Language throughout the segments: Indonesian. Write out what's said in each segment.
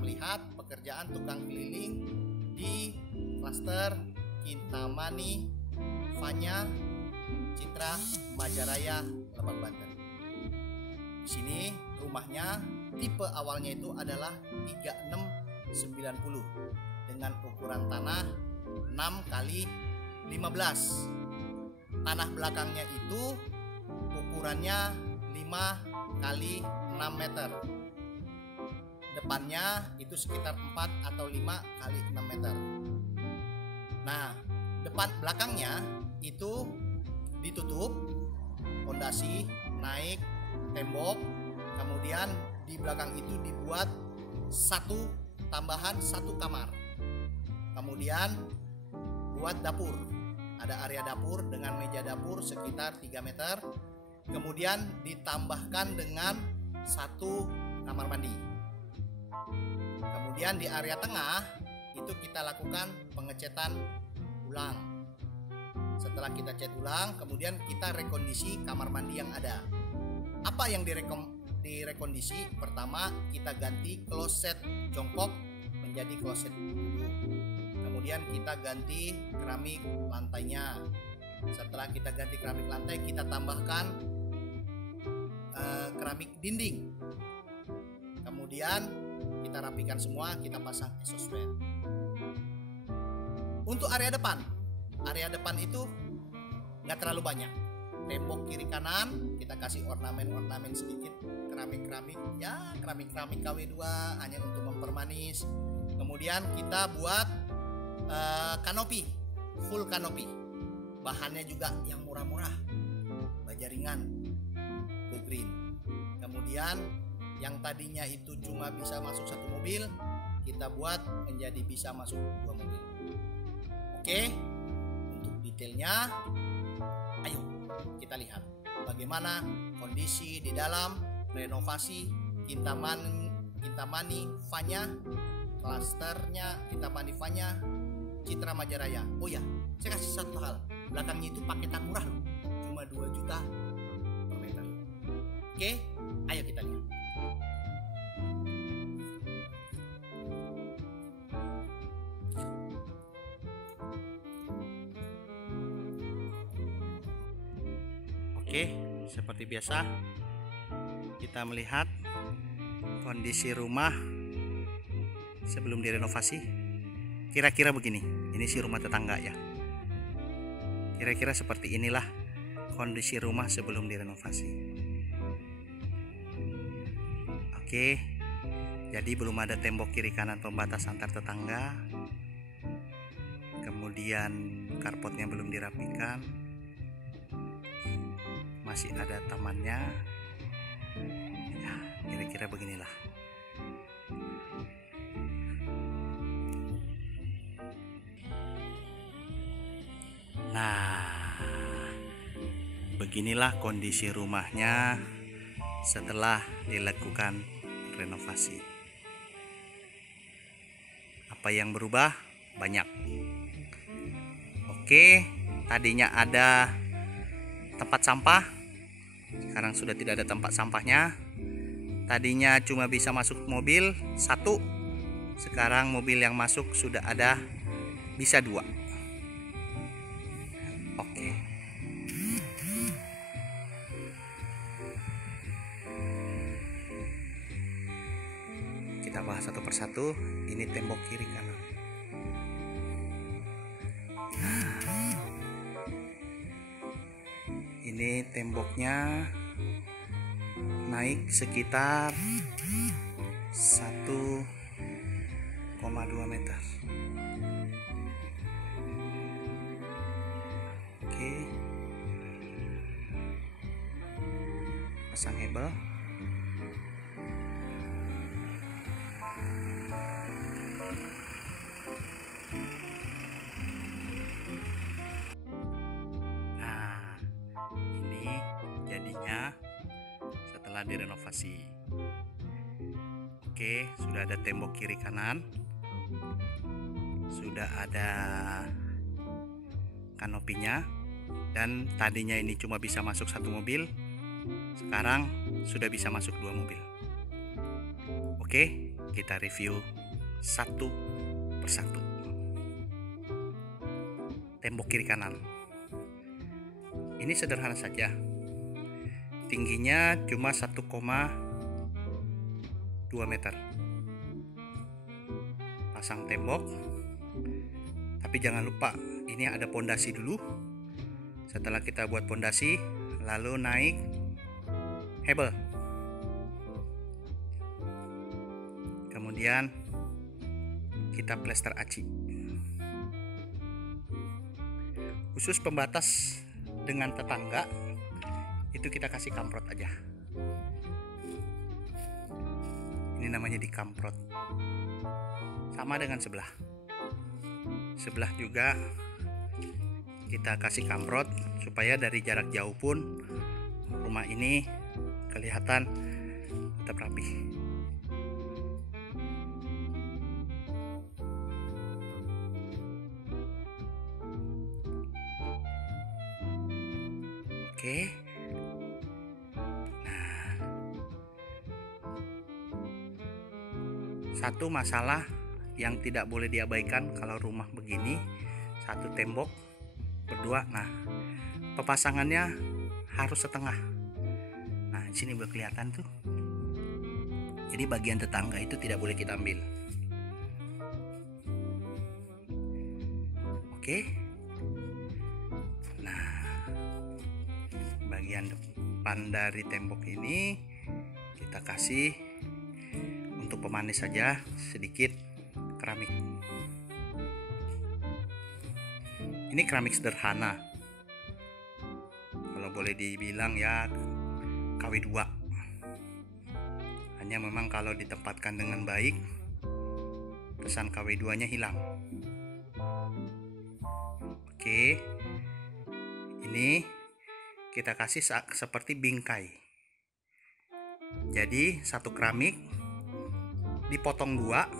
melihat pekerjaan tukang keliling di klaster Kintamani, Fanya, Citra, Majaraya, Lebak, Banten. Di sini rumahnya tipe awalnya itu adalah 3690 dengan ukuran tanah 6 kali 15. Tanah belakangnya itu ukurannya 5 kali 6 meter. Depannya itu sekitar 4 atau 5 kali 6 meter. Nah, depan belakangnya itu ditutup fondasi, naik tembok, kemudian di belakang itu dibuat tambahan satu kamar. Kemudian buat dapur. Ada area dapur dengan meja dapur sekitar 3 meter. Kemudian ditambahkan dengan satu kamar mandi. Kemudian di area tengah itu kita lakukan pengecetan ulang. Setelah kita cat ulang, kemudian kita rekondisi kamar mandi yang ada. Apa yang direkondisi? Pertama, kita ganti kloset jongkok menjadi kloset duduk. Kemudian kita ganti keramik lantainya. Setelah kita ganti keramik lantai, kita tambahkan keramik dinding. Kemudian kita rapikan semua, kita pasang exhaust fan. Untuk area depan itu nggak terlalu banyak. Tembok kiri kanan kita kasih ornamen sedikit, keramik KW2 hanya untuk mempermanis. Kemudian kita buat kanopi, full kanopi. Bahannya juga yang murah-murah, baja ringan, go green. Kemudian yang tadinya itu cuma bisa masuk satu mobil, kita buat menjadi bisa masuk 2 mobil. Oke, untuk detailnya, ayo kita lihat bagaimana kondisi di dalam renovasi Kintamani Fanya, klasternya Kintamani Fanya, Citra Majaraya. Oh ya, saya kasih satu hal, belakangnya itu paketan murah loh, cuma 2 juta per meter. Oke, ayo kita lihat. Oke, seperti biasa kita melihat kondisi rumah sebelum direnovasi. Kira-kira begini, ini sih rumah tetangga ya. Kira-kira seperti inilah kondisi rumah sebelum direnovasi. Oke, jadi belum ada tembok kiri kanan pembatas antar tetangga. Kemudian karpotnya belum dirapikan. Masih ada tamannya. Ya, kira-kira beginilah. Nah, beginilah kondisi rumahnya setelah dilakukan renovasi. Apa yang berubah? Banyak. Oke, tadinya ada tempat sampah, sekarang sudah tidak ada tempat sampahnya. Tadinya cuma bisa masuk mobil 1, sekarang mobil yang masuk sudah ada bisa 2. Oke. Kita bahas satu persatu. Ini tembok kiri kanan. Ini temboknya naik sekitar 1,2 meter. Oke, pasang hebel. Jadinya setelah direnovasi. Oke, sudah ada tembok kiri kanan, sudah ada kanopinya, dan tadinya ini cuma bisa masuk 1 mobil, sekarang sudah bisa masuk 2 mobil. Oke, kita review satu persatu. Tembok kiri kanan ini sederhana saja, tingginya cuma 1,2 meter. Pasang tembok, tapi jangan lupa ini ada pondasi dulu. Setelah kita buat pondasi, lalu naik hebel, kemudian kita plester aci. Khusus pembatas dengan tetangga itu kita kasih kamprot aja. Ini namanya dikamprot. Sama dengan sebelah juga kita kasih kamprot supaya dari jarak jauh pun rumah ini kelihatan tetap rapi. Oke. Nah, satu masalah yang tidak boleh diabaikan kalau rumah begini, satu tembok berdua. Nah, pemasangannya harus setengah. Nah, di sini boleh kelihatan tuh. Jadi bagian tetangga itu tidak boleh kita ambil. Oke. Nah, bagian depan dari tembok ini kita kasih untuk pemanis saja sedikit keramik. Ini keramik sederhana, kalau boleh dibilang ya KW2. Hanya memang kalau ditempatkan dengan baik, kesan KW2 nya hilang. Oke, ini kita kasih seperti bingkai. Jadi satu keramik dipotong dua,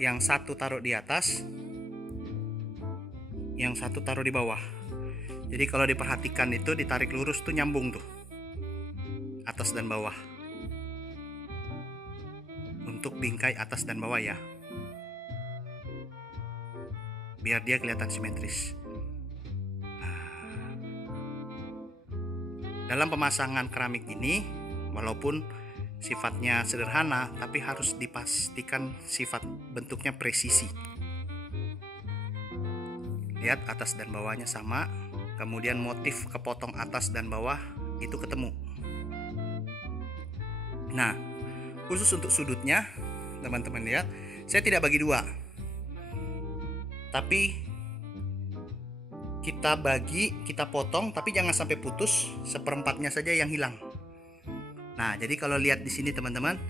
yang satu taruh di atas, yang satu taruh di bawah. Jadi kalau diperhatikan itu ditarik lurus tuh nyambung tuh, atas dan bawah. Untuk bingkai atas dan bawah ya, biar dia kelihatan simetris. Dalam pemasangan keramik ini, walaupun sifatnya sederhana, tapi harus dipastikan sifat bentuknya presisi. Lihat atas dan bawahnya sama, kemudian motif kepotong atas dan bawah itu ketemu. Nah, khusus untuk sudutnya, teman-teman lihat, saya tidak bagi dua, tapi kita potong, tapi jangan sampai putus, seperempatnya saja yang hilang. Nah, jadi kalau lihat di sini teman-teman,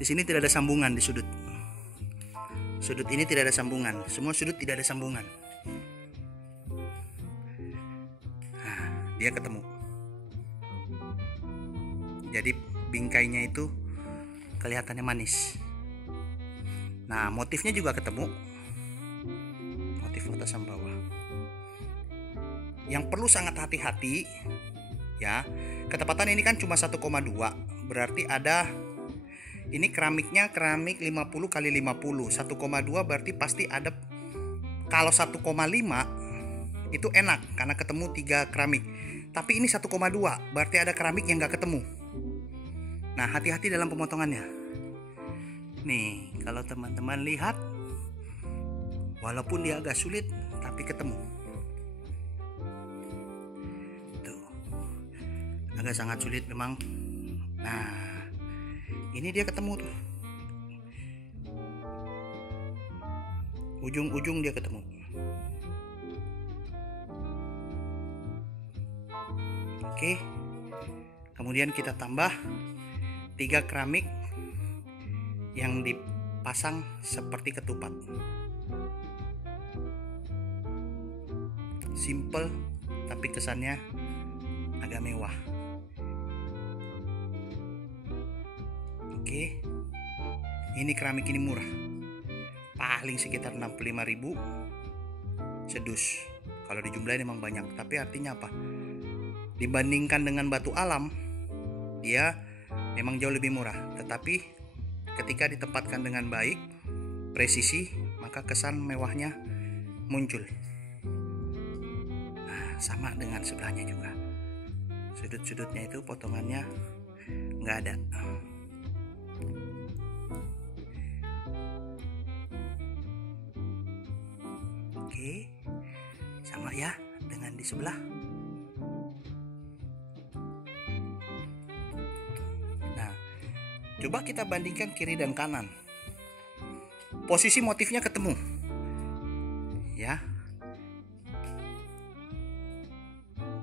di sini tidak ada sambungan di sudut. Sudut ini tidak ada sambungan, semua sudut tidak ada sambungan. Nah, dia ketemu. Jadi bingkainya itu kelihatannya manis. Nah, motifnya juga ketemu. Motif atas sama bawah. Yang perlu sangat hati-hati ya, ketepatan ini kan cuma 1,2, berarti ada ini keramiknya keramik 50 x 50, 1,2 berarti pasti ada. Kalau 1,5 itu enak karena ketemu 3 keramik, tapi ini 1,2 berarti ada keramik yang gak ketemu. Nah, hati-hati dalam pemotongannya. Nih, kalau teman-teman lihat, walaupun dia agak sulit tapi ketemu. Agak sangat sulit memang. Nah, ini dia ketemu tuh, ujung-ujung dia ketemu. Oke, kemudian kita tambah 3 keramik yang dipasang seperti ketupat. Simple tapi kesannya agak mewah. Oke, ini keramik ini murah, paling sekitar 65.000 sedus. Kalau dijumlahin memang banyak, tapi artinya apa? Dibandingkan dengan batu alam, dia memang jauh lebih murah. Tetapi ketika ditempatkan dengan baik, presisi, maka kesan mewahnya muncul. Nah, sama dengan sebelahnya juga. Sudut-sudutnya itu potongannya nggak ada. Oke, sama ya dengan di sebelah. Nah, coba kita bandingkan kiri dan kanan. Posisi motifnya ketemu, ya.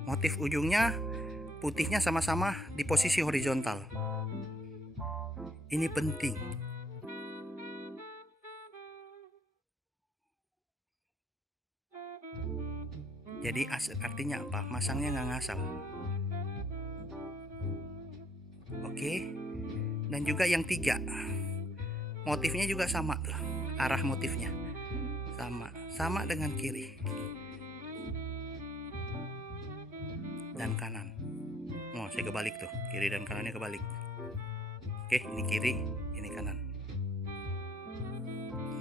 Motif ujungnya putihnya sama-sama di posisi horizontal. Ini penting. Jadi artinya apa? Masangnya nggak ngasal. Oke. Dan juga yang 3, motifnya juga sama tuh. Arah motifnya sama dengan kiri dan kanan. Oh, saya kebalik tuh, kiri dan kanannya kebalik. Oke, ini kiri, ini kanan.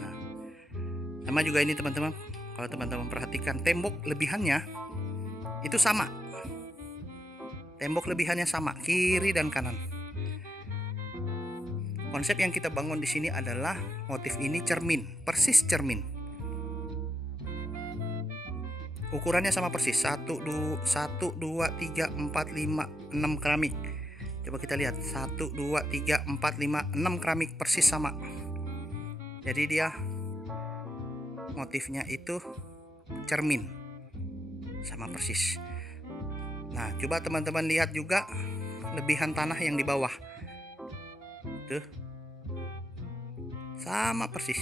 Nah, sama juga ini teman-teman. Kalau teman-teman perhatikan, tembok lebihannya itu sama. Tembok lebihannya sama, kiri dan kanan. Konsep yang kita bangun di sini adalah motif ini cermin, persis cermin. Ukurannya sama persis, 1, 2, 3, 4, 5, 6 keramik. Coba kita lihat, 1, 2, 3, 4, 5, 6 keramik persis sama. Jadi dia motifnya itu cermin, sama persis. Nah, coba teman-teman lihat juga lebihan tanah yang di bawah. Tuh, sama persis.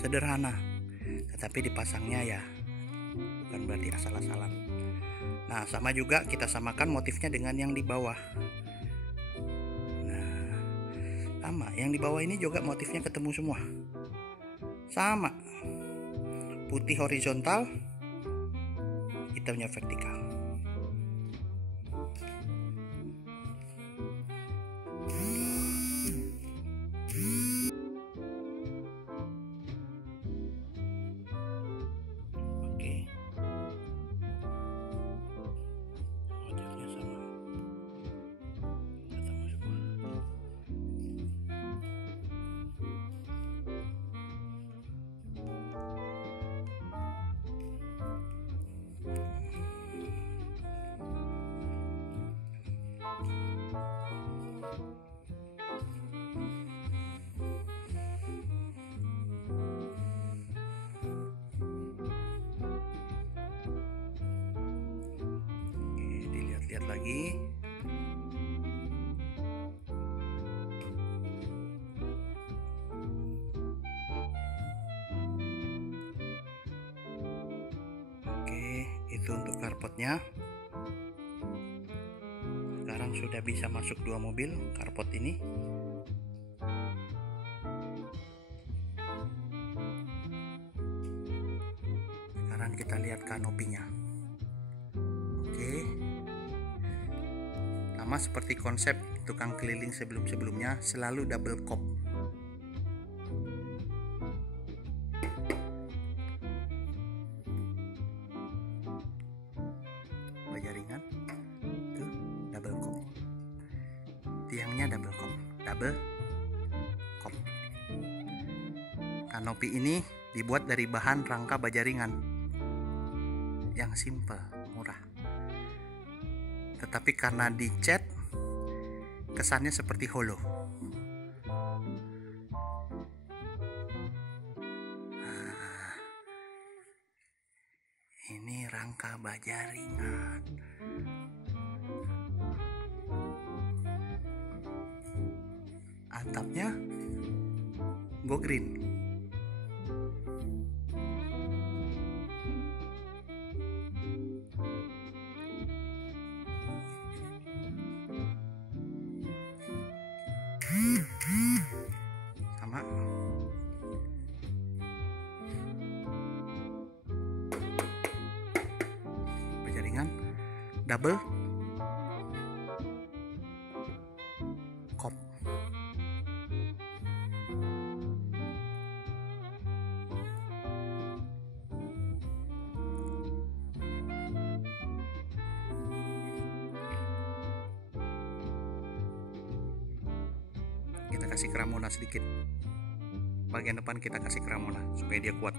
Sederhana, tetapi dipasangnya ya bukan berarti asal-asalan. Nah, sama juga kita samakan motifnya dengan yang di bawah. Nah, sama, yang di bawah ini juga motifnya ketemu semua. Sama. Putih horizontal, hitamnya vertikal. Lihat lagi. Oke, itu untuk karpotnya. Sekarang sudah bisa masuk 2 mobil karpot ini. Sekarang kita lihat kanopinya. Oke. Sama seperti konsep tukang keliling sebelum-sebelumnya, selalu double kop. Bajaringan tuh double kop. Tiangnya double kop. Kanopi ini dibuat dari bahan rangka bajaringan yang simple, murah. Tetapi karena dicat, kesannya seperti holo. Nah, ini rangka bajaringan. Atapnya go green. Sama. Bajaringan. double kop. Kita kasih keramona sedikit. Bagian depan kita kasih keramona supaya dia kuat.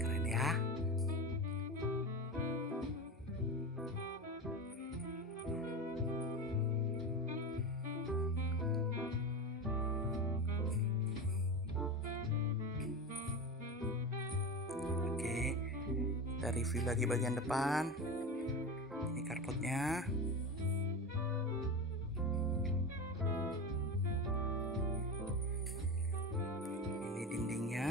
Keren ya. Oke, kita review lagi bagian depan. Ini karpotnya. Ini dindingnya.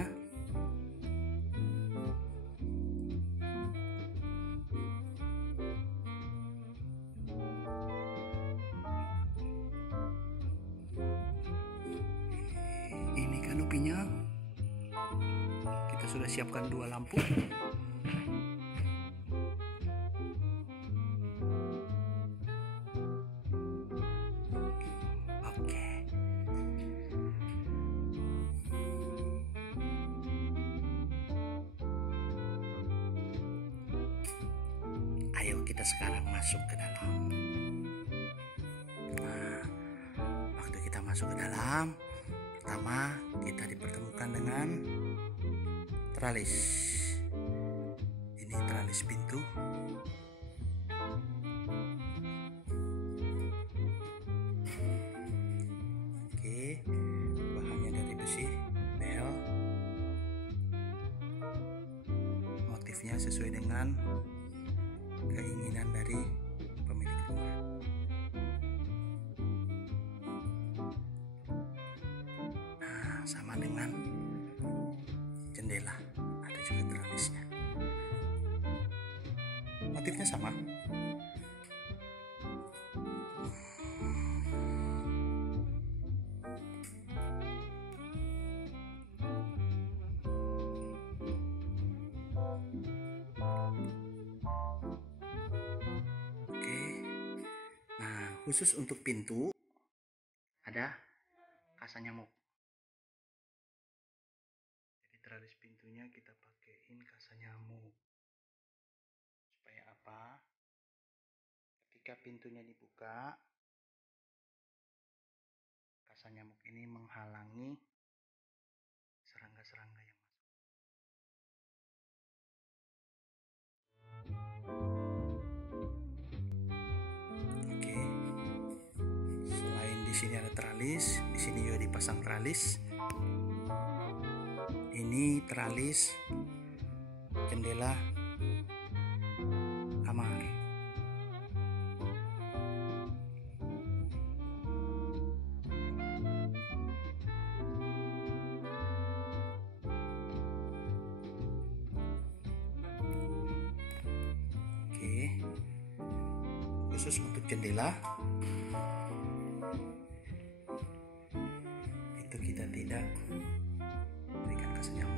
Ini kanopinya. Kita sudah siapkan 2 lampu. Oke. Ayo kita sekarang masuk ke dalam. Nah, waktu kita masuk ke dalam, pertama kita dipertemukan dengan tralis. Ini tralis pintu. Oke, bahannya dari besi, bel. Motifnya sesuai dengan keinginan dari pemilik rumah. Nah, sama dengan jendela, ada juga tralisnya. Motifnya sama. Oke. Nah, khusus untuk pintu ada kasa nyamuk. Jadi tralis pintunya kita pakein kasa nyamuk. Supaya apa? Ketika pintunya dibuka, kasa nyamuk ini menghalangi serangga-serangga yang masuk. Oke. Selain di sini ada tralis, di sini juga dipasang tralis. Ini tralis jendela kamar. Oke, khusus untuk jendela itu kita tidak berikan kasa nyamuk.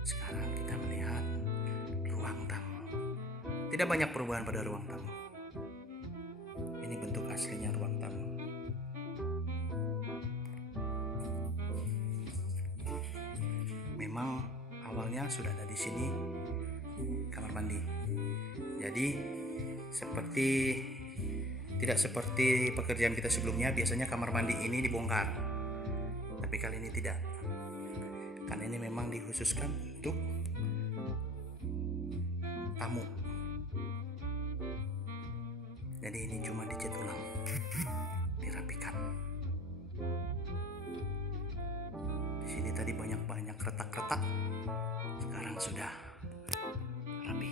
Sekarang kita melihat ruang tamu. Tidak banyak perubahan pada ruang tamu. Ini bentuk aslinya ruang tamu. Memang awalnya sudah ada di sini kamar mandi. Jadi seperti Tidak seperti pekerjaan kita sebelumnya, biasanya kamar mandi ini dibongkar. Tapi kali ini tidak. Karena ini memang dikhususkan untuk tamu. Jadi ini cuma dicat ulang, dirapikan. Di sini tadi banyak retak-retak. Sekarang sudah rapi.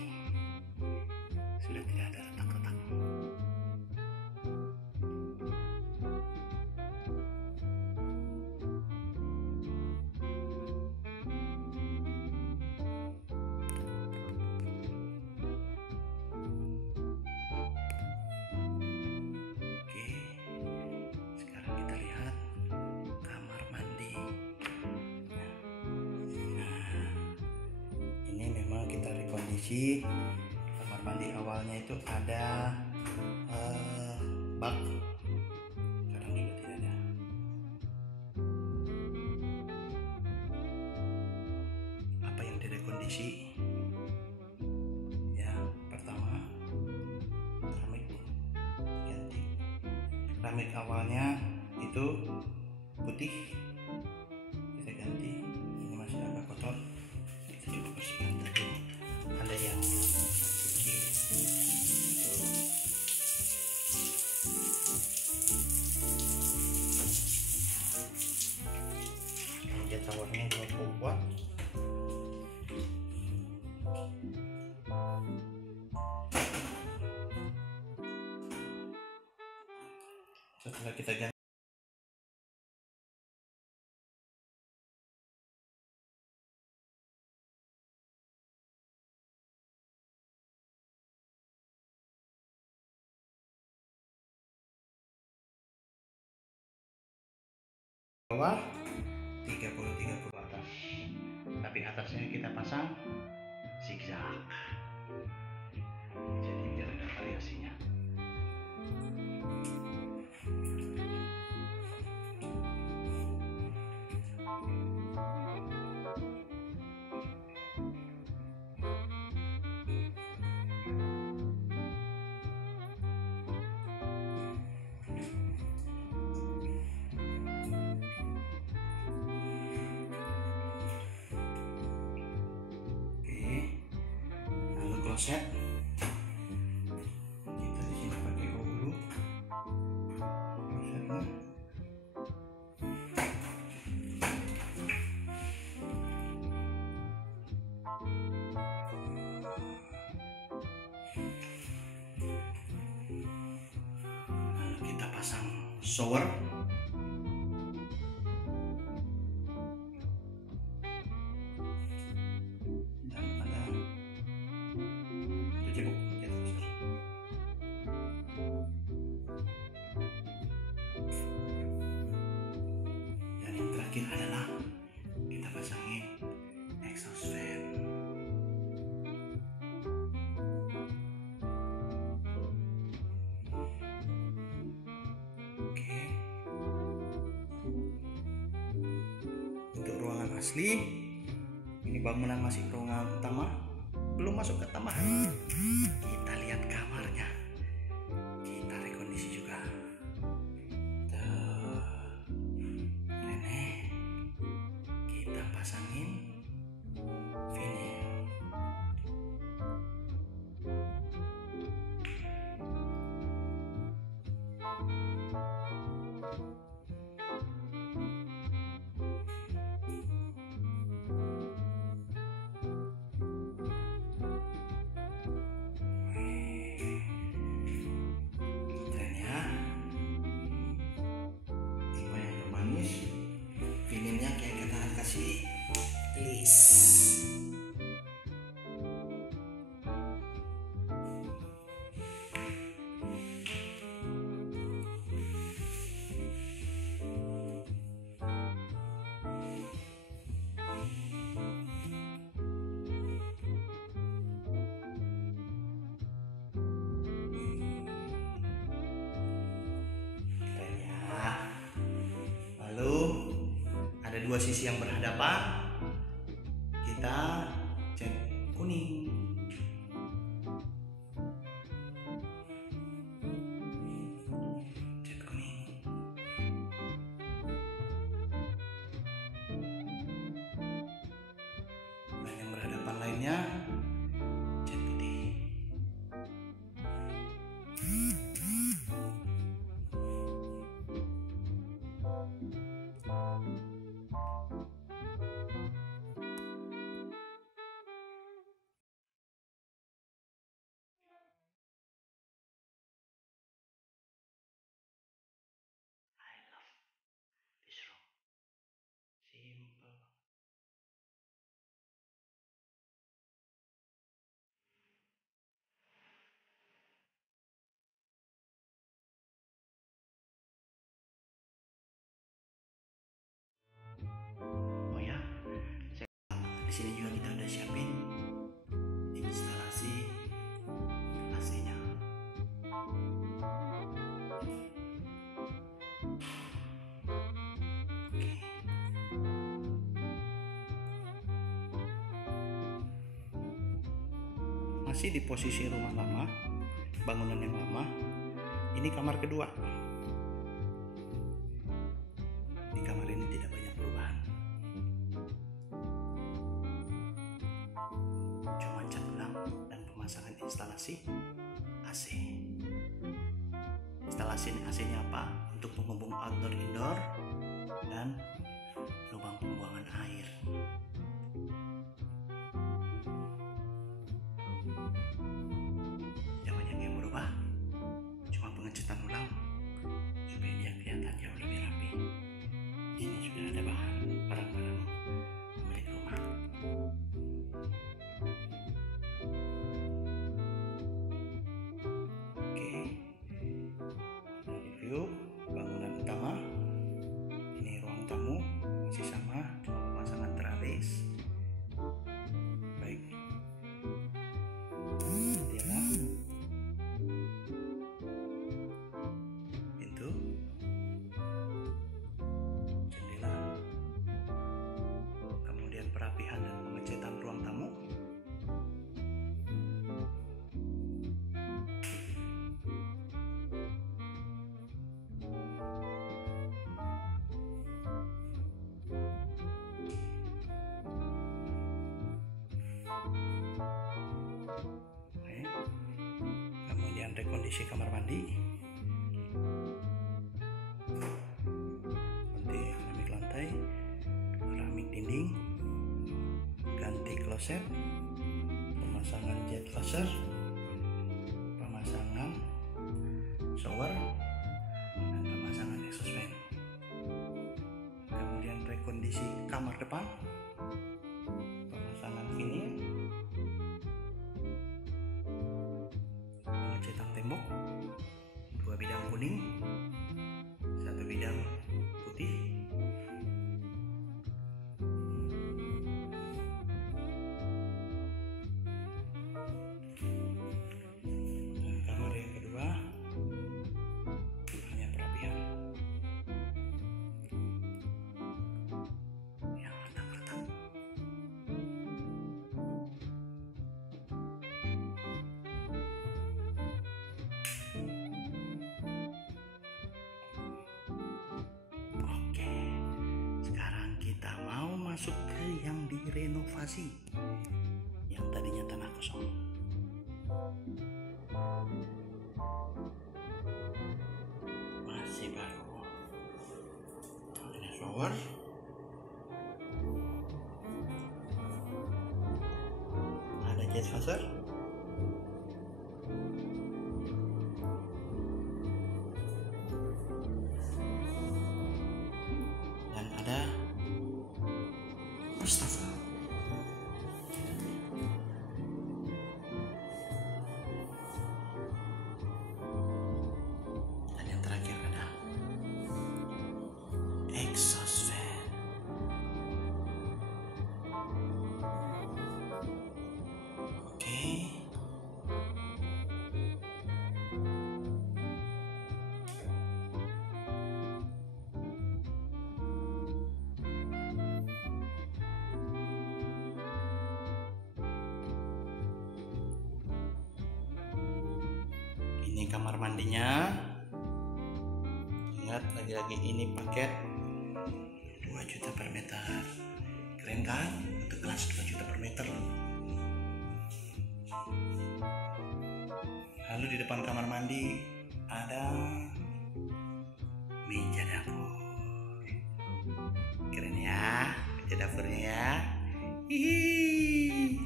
Sudah tidak ada retak-retak. Kita rekondisi kamar mandi awalnya itu ada bak, sekarang juga tidak ada. Apa yang direkondisi? Ya, pertama keramik ganti. Keramik awalnya itu putih, kita ganti. Ini masih agak kotor, kita coba bersihkan tadi. Ada yang cuci dia tawarnya 20 watt. Setelah kita ganti bawah 30 atas, tapi atasnya kita pasang zigzag, jadi biar ada variasinya. Kloset kita di sini pakai hulu klosetnya. Lalu kita pasang shower. Dan yang terakhir adalah kita pasangin exhaust fan. Oke. Untuk ruangan asli, ini bangunan masih ruangan utama, belum masuk ke tambahan. Kita lihat kamarnya, kita rekondisi juga. Ini kita pasangin vinyl. Vinilnya kayak kita kasih list. Ada dua sisi yang berhadapan, kita cat kuning. warnanya cat putih. I love this room. Simple. Oh ya, di sini juga kita udah siapin instalasi AC-nya. Oke. Masih di posisi rumah lama, bangunan yang lama. Ini kamar kedua. Di kamar ini tidak banyak perubahan. Cuma cat ulang dan pemasangan instalasi AC. Instalasi AC-nya apa? Untuk penghubung outdoor indoor dan lubang pembuangan air. Tidak banyak yang berubah, cuma pengecatan ulang supaya dia kelihatan jauh lebih rapi. Di sini sudah ada barang-barang milik rumah. Oke, kita review bangunan utama. Ini ruang tamu, masih sama, cuma pemasangan teralis. Baik, jendela, pintu, jendela, kemudian perapihan dan pengecatan ruang tamu. Oke. Kemudian rekondisi kamar mandi, ganti keramik lantai, keramik dinding, ganti kloset, pemasangan jet washer, pemasangan shower, dan pemasangan exhaust fan. Kemudian rekondisi kamar depan, pemasangan vinyl, pengecatan tembok, 2 bidang kuning, 1 bidang putih. Dan kamar yang kedua hanya perapihan yang retak-retak. Oke, sekarang kita mau masuk ke yang direnovasi, yang tadinya tanah kosong. Masih baru. Ada shower, ada jet washer, dan ada wastafel. Dan yang terakhir ada exhaust fan. Oke. Ini kamar mandinya. Ingat, lagi-lagi ini paket 2 juta per meter. Keren kan? Untuk kelas 2 juta per meter loh. Lalu di depan kamar mandi ada meja dapur. Keren ya meja dapurnya ya. Hihi.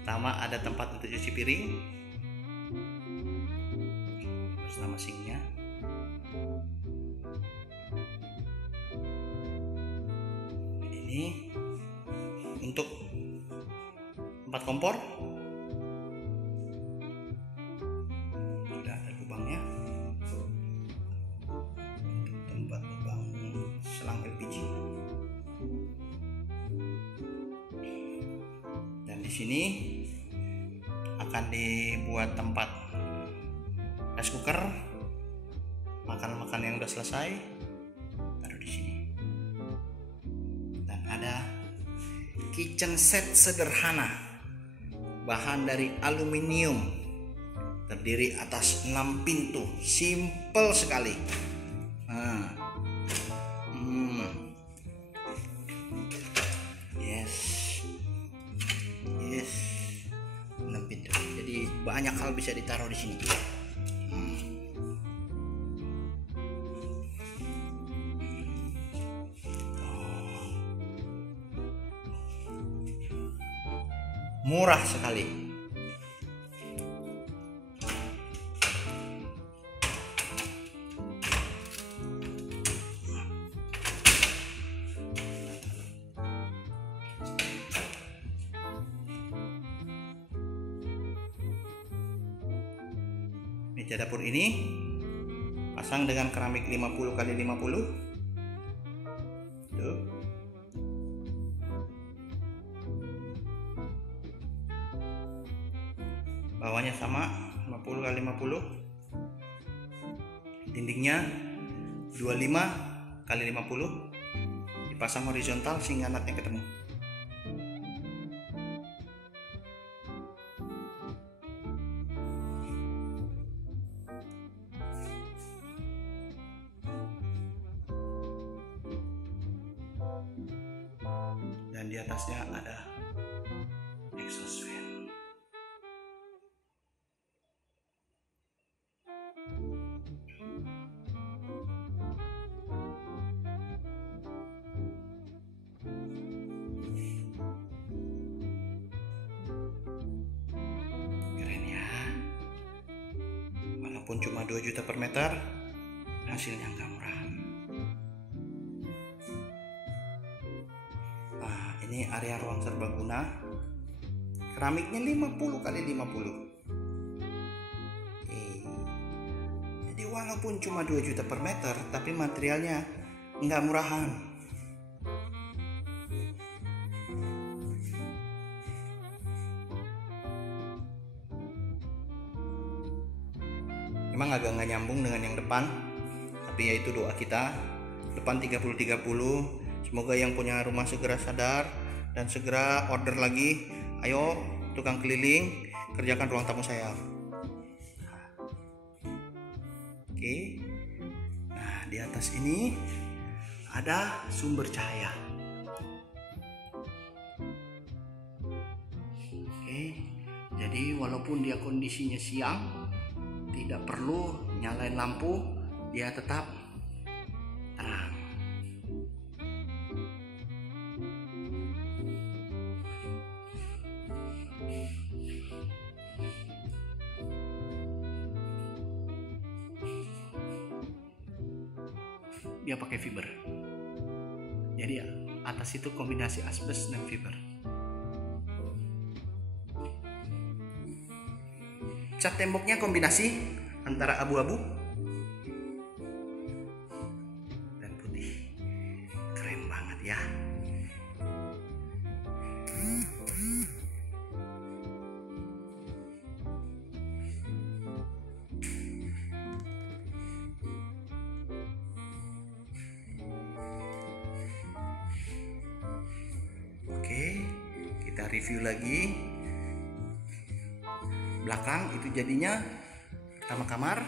Pertama ada tempat untuk cuci piring bersama sinknya. Ini untuk tempat kompor, sudah ada lubangnya untuk tempat lubang selang LPG. Dan di sini akan dibuat tempat rice cooker, makan-makan yang udah selesai taruh di sini. Dan ada kitchen set sederhana, bahan dari aluminium, terdiri atas 6 pintu, simple sekali. Nah, yes, 6 pintu. Jadi banyak hal bisa ditaruh di sini. Murah sekali. Meja dapur ini pasang dengan keramik 50 x 50. Tuh. Bawahnya sama 50 x 50. Dindingnya 25 x 50. Dipasang horizontal sehingga natnya ketemu. Dan di atasnya ada exhaust fan. Keren ya. Walaupun cuma 2 juta per meter, hasilnya nggak murah. Ini area ruang serbaguna, keramiknya 50 x 50. Jadi walaupun cuma 2 juta per meter, tapi materialnya nggak murahan. Memang agak nggak nyambung dengan yang depan, tapi ya itu doa kita. Depan 30-30. Semoga yang punya rumah segera sadar dan segera order lagi. Ayo tukang keliling, kerjakan ruang tamu saya. Oke. Nah, di atas ini ada sumber cahaya. Oke. Jadi walaupun dia kondisinya siang, tidak perlu nyalain lampu, dia tetap terang. Dia pakai fiber. Jadi atas itu kombinasi asbes dan fiber. Cat temboknya kombinasi antara abu-abu dan putih. Keren banget ya. Oke, kita review lagi. Belakang itu jadinya pertama kamar.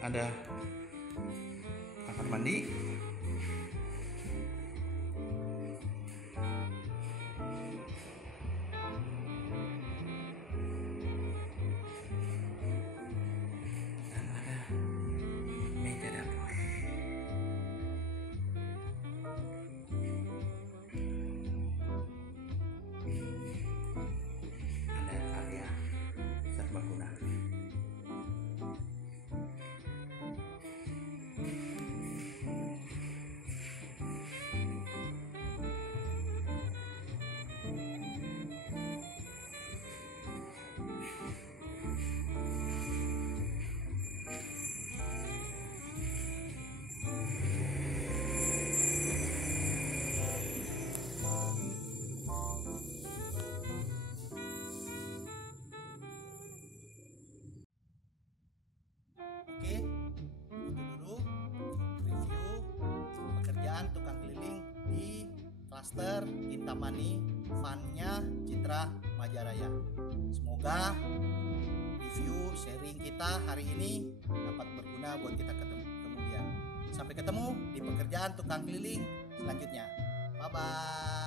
ada kamar mandi. Dan ada meja dapur. Ada area serbaguna. Oke, itu dulu review pekerjaan tukang keliling di klaster Kintamani Funnya Citra Majaraya. Semoga review sharing kita hari ini dapat berguna buat kita kemudian. Sampai ketemu di pekerjaan tukang keliling selanjutnya. Bye bye.